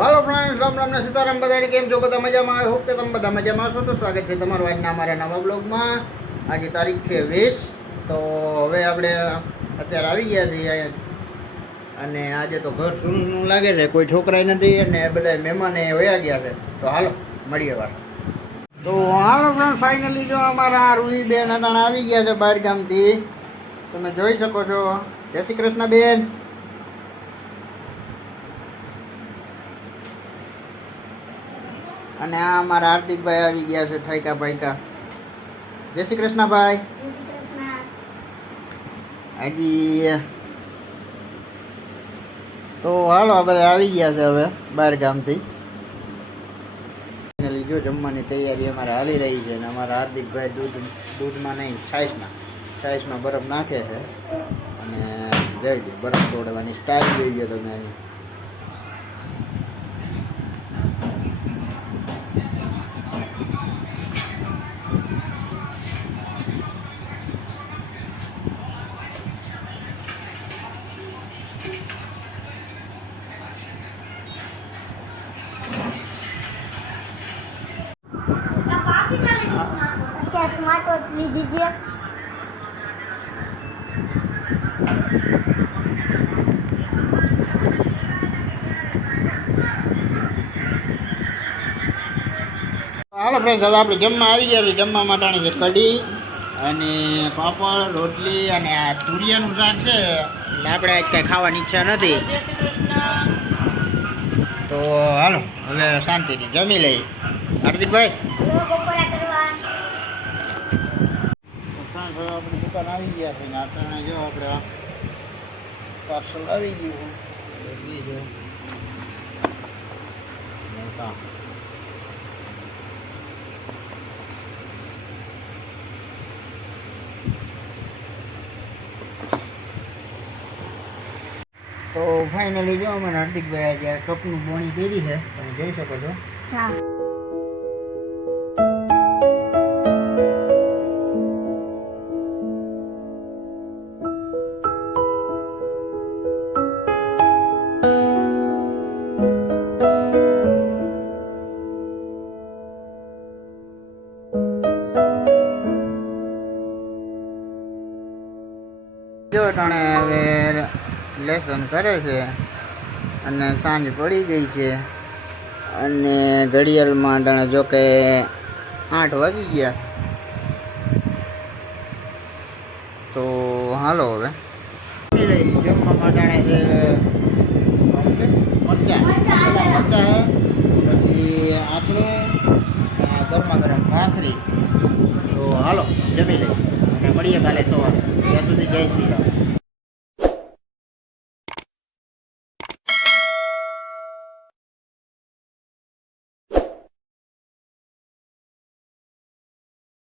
હાલો friends, Ram Ram ને સીતારામ. બધાને કેમ છો? બધા મજામાં? આઈ હોપ કે તમે બધા મજામાં હશો. તો સ્વાગત છે તમારું આજના અમારા નવા બ્લોગમાં. આજે તારીખ છે 20. તો હવે આપણે અત્યારે આવી ગયા છીએ અને આજે તો ઘર સૂનું લાગે છે, કોઈ છોકરાય નથી અને બધા મહેમાન વયા ગયા છે. તો હાલો મળીએ વાર. તો હાલો ફ્રેન્ડ, ફાઇનલી જો અમારા રૂહીબેન અટાણા આવી ગયા છે બહાર ગામથી. તમે જોઈ શકો છો. જય શ્રી કૃષ્ણ બેન. અને આ અમારા હાર્દિકભાઈ આવી ગયા છે, થાયકા ભાઈકા. જય શ્રી કૃષ્ણ ભાઈ. હજી તો હાલો બધા આવી ગયા છે હવે બહાર ગામથી. જો જમવાની તૈયારી અમારે હાલી રહી છે. અને અમારા હાર્દિકભાઈ દૂધમાં નહીં, છાશમાં બરફ નાખે છે. અને જઈ લો, બરફ તોડવાની સ્ટાઇલ જોઈ ગયો તમે એની. स्मार्ट वॉच लीजिए। હાલો ફ્રેન્ડ્સ, હવે આપણે જમવા આવી ગયા છીએ. જમવા માટાણી છે કઢી અને પાપડ, રોટલી અને આ તુરિયાનું શાક છે. એટલે આપણે આજ કાંઈ ખાવાની ઈચ્છા નથી. તો હાલો હવે શાંતિથી જમી લઈએ. હાર્દિકભાઈ, હવે આપણી દુકાન આવી ગયા છે ને અત્યારે જો આપણે પાર્સલ આવી ગયું. તો ફાઇનલી જો અમે હાર્દિકભાઈ આજે કપનું બોણી પહેરી છે, તમે જોઈ શકો છો. જો ટાણે હવે લેસન કરે છે અને સાંજ પડી ગઈ છે અને ઘડિયાળમાં ટાણે જો કે 8 વાગી ગયા. તો હાલો હવે જમવા માટાણે છે મરચાં છે, પછી આથરું, ગરમા ગરમ ભાખરી. તો હાલો જમી લઈએ અને મળીએ કાલે સવારે. ત્યાં સુધી જય શ્રી રામ.